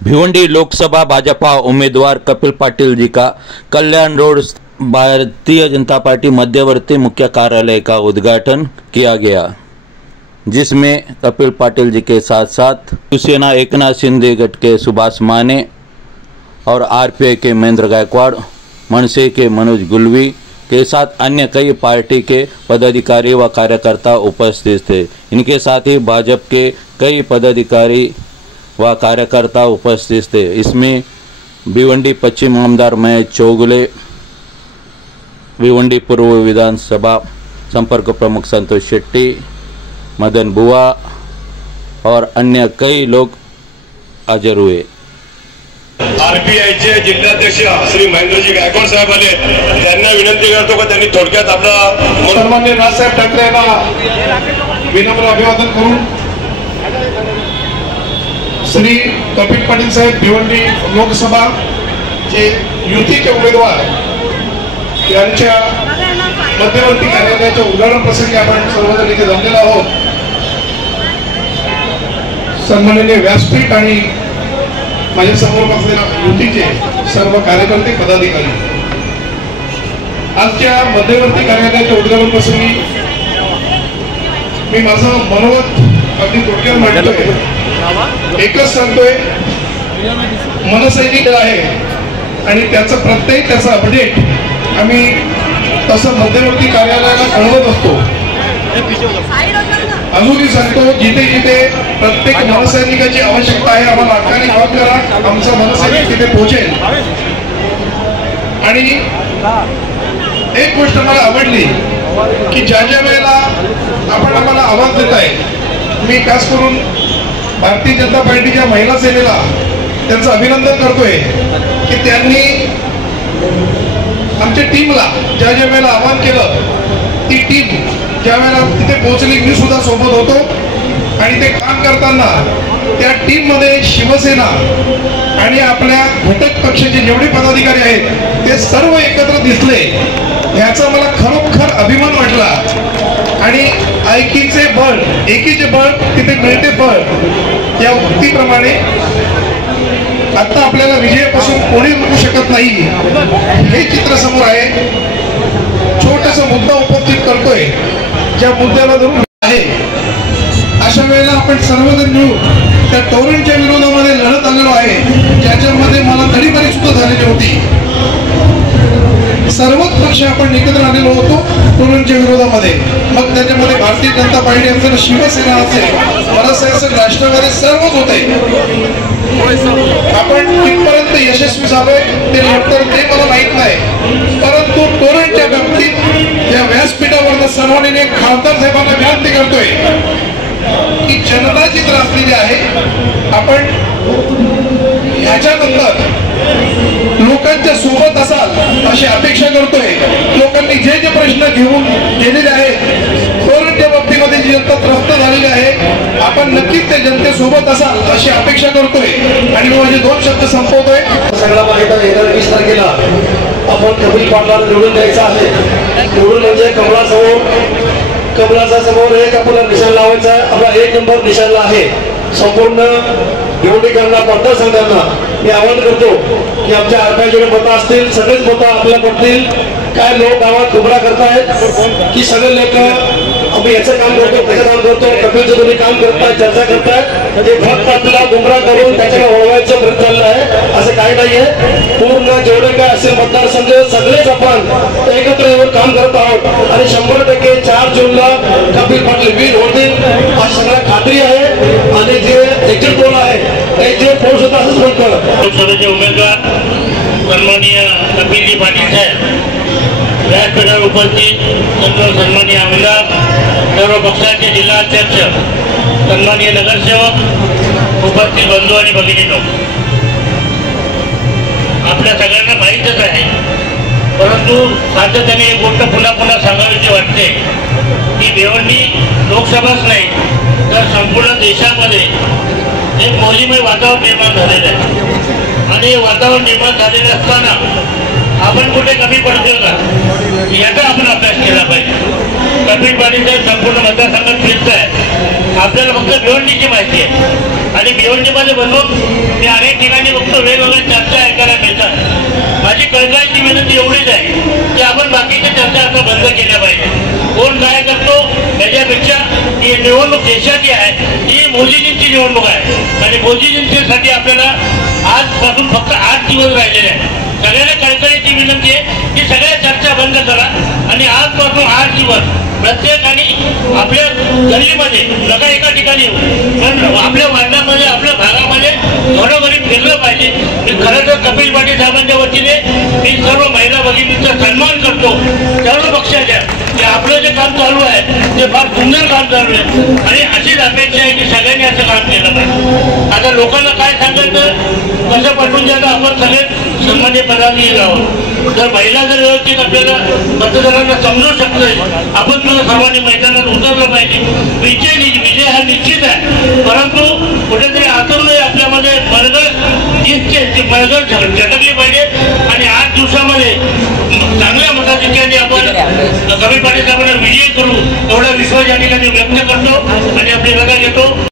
भिवंडी लोकसभा भाजपा उम्मीदवार कपिल पाटिल जी का कल्याण road Bharatiya Janata party मध्यवर्ती मुख्य कार्यालय का उद्घाटन किया गया, जिसमें कपिल पाटिल जी के साथ साथ शिवसेना एकनाथ शिंदे गट के सुभाष माने और आरपीआई के महेंद्र गायकवाड़, मनसे के मनोज गुलवी के साथ अन्य कई पार्टी के पदाधिकारी व कार्यकर्ता उपस्थित थे। इनके साथ ही भाजपा के कई पदाधिकारी व कार्यकर्ता उपस्थित थे। इसमें भिवंडी पश्चिम आमदार महेश चौगुले, भिवंडी पूर्व विधानसभा संपर्क प्रमुख संतोष शेट्टी, मदन बुआ और अन्य कई लोग हाजिर हुए। आरपीआयचे जिल्हाध्यक्ष श्री महेंद्रजी गायकवाड साहेब आले, त्यांना विनंती करतो की त्यांनी थोडक्यात आपला सन्माननीय राजसाहेब ठाकरे यांना विनम्र अभिवादन करून श्री कपिल पाटील साहेब भिवंडी लोकसभा जे युतीचे उमेदवार यांच्या मध्यवर्ती कार्यालयाच्या उद्घाटन प्रसंगी आपण सर्वजण इथे जमलेलो आहोत। सन्माननीय व्यासपीठ आणि माझ्या समोर बसलेल्या युतीचे सर्व कार्यकर्ते पदाधिकारी, आजच्या मध्यवर्ती कार्यालयाच्या उद्घाटन प्रसंगी मी माझं मनोगत अगदी थोडक्यात मांडतोय। एकच सांगतोय, मनसैनिक आहे आणि त्याचा अपडेट आम्ही तसं मध्यवर्ती कार्यालयाला कळवत असतो। अजूनही सांगतो, जिथे जिथे प्रत्येक मनसैनिकाची आवश्यकता आहे आम्हाला हक्काने कॉल करा, आमचा मनसैनिक तिथे पोहोचेल। आणि एक गोष्ट मला आवडली की ज्या वेळेला आपण आम्हाला आवाज देताय, मी खास करून भारतीय जनता पार्टीच्या महिला सेनेला त्यांचं अभिनंदन करतोय की त्यांनी आमच्या टीमला ज्या वेळेला आवाहन केलं, ती टीम ज्या वेळेला तिथे पोहोचली, मी सुद्धा सोबत होतो आणि ते काम करताना त्या टीम मध्ये शिवसेना आणि आपल्या घटक पक्षाचे जेवढे पदाधिकारी आहेत ते सर्व एकत्र दिसले, याचा मला खरोखर अभिमान वाटला। आणि एकीचे बळ तिथे मिळते बळ, या उक्तीप्रमाणे आता आपल्याला विजयापासून कोणी रोखू शकत नाही, हे चित्र समोर आहे। छोटासा मुद्दा उपस्थित करतोय, ज्या मुद्द्याला धरून आहे अशा वेळेला आपण सर्वजण मिळून त्या टोरेंटच्या विरोधामध्ये लढत आलेलो आहे, ज्याच्यामध्ये मला तडीपारी सुद्धा झालेली होती। सर्वच पक्ष आपण एकत्र आलेलो होतो टोरेंटच्या विरोधामध्ये, मग त्याच्यामध्ये भारतीय जनता पार्टी असेल, शिवसेना असेल, मनसे असेल, राष्ट्रवादी सर्वच होते। आपण कितपर्यंत यशस्वी झालोय ते मला माहित नाही, परंतु टोरेंटच्या बाबतीत या व्यासपीठावर सर्वांनी खासदार साहेबांना विनंती करतोय की जनता जी त्रासलेली आहे, आपण ह्याच्यानंतर लोकांच्या सोबत असाल अशी अपेक्षा करतोय। लोकांनी जे जे प्रश्न घेऊन गेलेले आहेत, कोरोनाच्या बाबतीमध्ये जी जनता त्रस्त झालेली आहे, आपण नक्कीच त्या जनतेसोबत असाल अशी अपेक्षा करतोय। आणि माझे दोन शब्द संपवतोय। सगळा माहिती आहे, 20 तारखेला आपण कपिल पाटलांना निवडून द्यायचं आहे। निवडून म्हणजे कमलाचा समोर एक आपल्याला निशाण लावायचा आहे, आपला 1 नंबर निशाणला आहे। संपूर्ण भिवंडीकरांना, मतदारसंघांना मी आवाहन करतो की आमच्या आरपीआयचे मतं असतील, सगळेच मतं आपल्या पडतील। काय लोक गावात गुमराह करतायत की सगळे लोक आम्ही याचं काम करतो, त्याचं काम करतो, कपिलचं तुम्ही काम करताय, चर्चा करतायत, ते फक्त आपल्याला गुमराह करून त्याच्याला वळवायचं प्रयत्न चाललं आहे, असं काही नाहीये। पूर्ण जेवढे काय असेल मतदारसंघ सगळेच आपण एकत्र येऊन काम करत आहोत आणि 100% 4 जूनला कपिल पाटील विन होतील अशी सगळ्या खात्री आहे। आणि जे एक्झिट पोल आहे, एक्झिट पोल सुद्धा असंच म्हणतो, लोकसभेचे उमेदवार सन्माननीय कपिलजी पाटील साहेब व्यासपीठावर उपस्थित सर्व सन्माननीय आमदार, सर्व पक्षाचे जिल्हाध्यक्ष, सन्माननीय नगरसेवक, उपस्थित बंधू आणि भगिनींनो, आपल्या सगळ्यांना माहीतच आहे, परंतु सातत्याने एक गोष्ट पुन्हा पुन्हा सांगावीशी वाटते की भिवंडी लोकसभाच नाही तर संपूर्ण देशामध्ये एक मौल्यमय वातावरण निर्माण झालेलं आहे। आणि वातावरण निर्माण झालेलं असताना आपण कुठे कमी पडतो का, याचा आपण अभ्यास केला पाहिजे। कपिल पाटील साहेब संपूर्ण मतदारसंघात फिरत आहे. आपल्याला फक्त भिवंडीची माहिती आहे आणि भिवंडीमध्ये बसून मी अनेक ठिकाणी बघतो वेगवेगळ्या चर्चा ऐकायला मिळतात. माझी कळकळीची विनंती एवढीच आहे की आपण बाकीच्या चर्चा आता बंद केल्या पाहिजे. कोण काय करतो याच्यापेक्षा ही निवडणूक देशाची आहे, ही मोदीजींची निवडणूक आहे आणि मोदीजींच्यासाठी आपल्याला आजपासून फक्त 8 दिवस राहिलेले आहेत. सगळ्यांना कळकळीची विनंती आहे की सगळ्या चर्चा बंद करा आणि आजपासून 8 दिवस प्रत्येकाने आपल्या गल्लीमध्ये नका एका ठिकाणी येऊ पण आपल्या वार्डामध्ये आपल्या भागामध्ये घरोघरी फिरलं पाहिजे. मी खरं तर कपिल पाटील साहेबांच्या वतीने मी सर्व महिला भगिनींचा सन्मान करतो, सर्व पक्षाच्या, की आपलं जे काम चालू आहे ते फार सुंदर काम चालू आहे आणि अशीच अपेक्षा आहे की सगळ्यांनी असं काम केलं पाहिजे. आता लोकांना काय सांगायचं कसं पटवून द्यायचं, आपण सगळे सन्मान्य पदाधिकारी आहोत. जर महिला जर व्यवस्थित आपल्याला मतदारांना समजू शकतोय आपण सुद्धा सर्वांनी मैदानात उतरलं पाहिजे. विजय हा निश्चित आहे परंतु कुठेतरी आतूनही आपल्यामध्ये मळगळ झटकली पाहिजे आणि 8 दिवसामध्ये चांगल्या मताधिक्याने आपण कपिल पाटील साहेबांना विजयी करू एवढा विश्वास या ठिकाणी व्यक्त करतो आणि आपली रजा घेतो.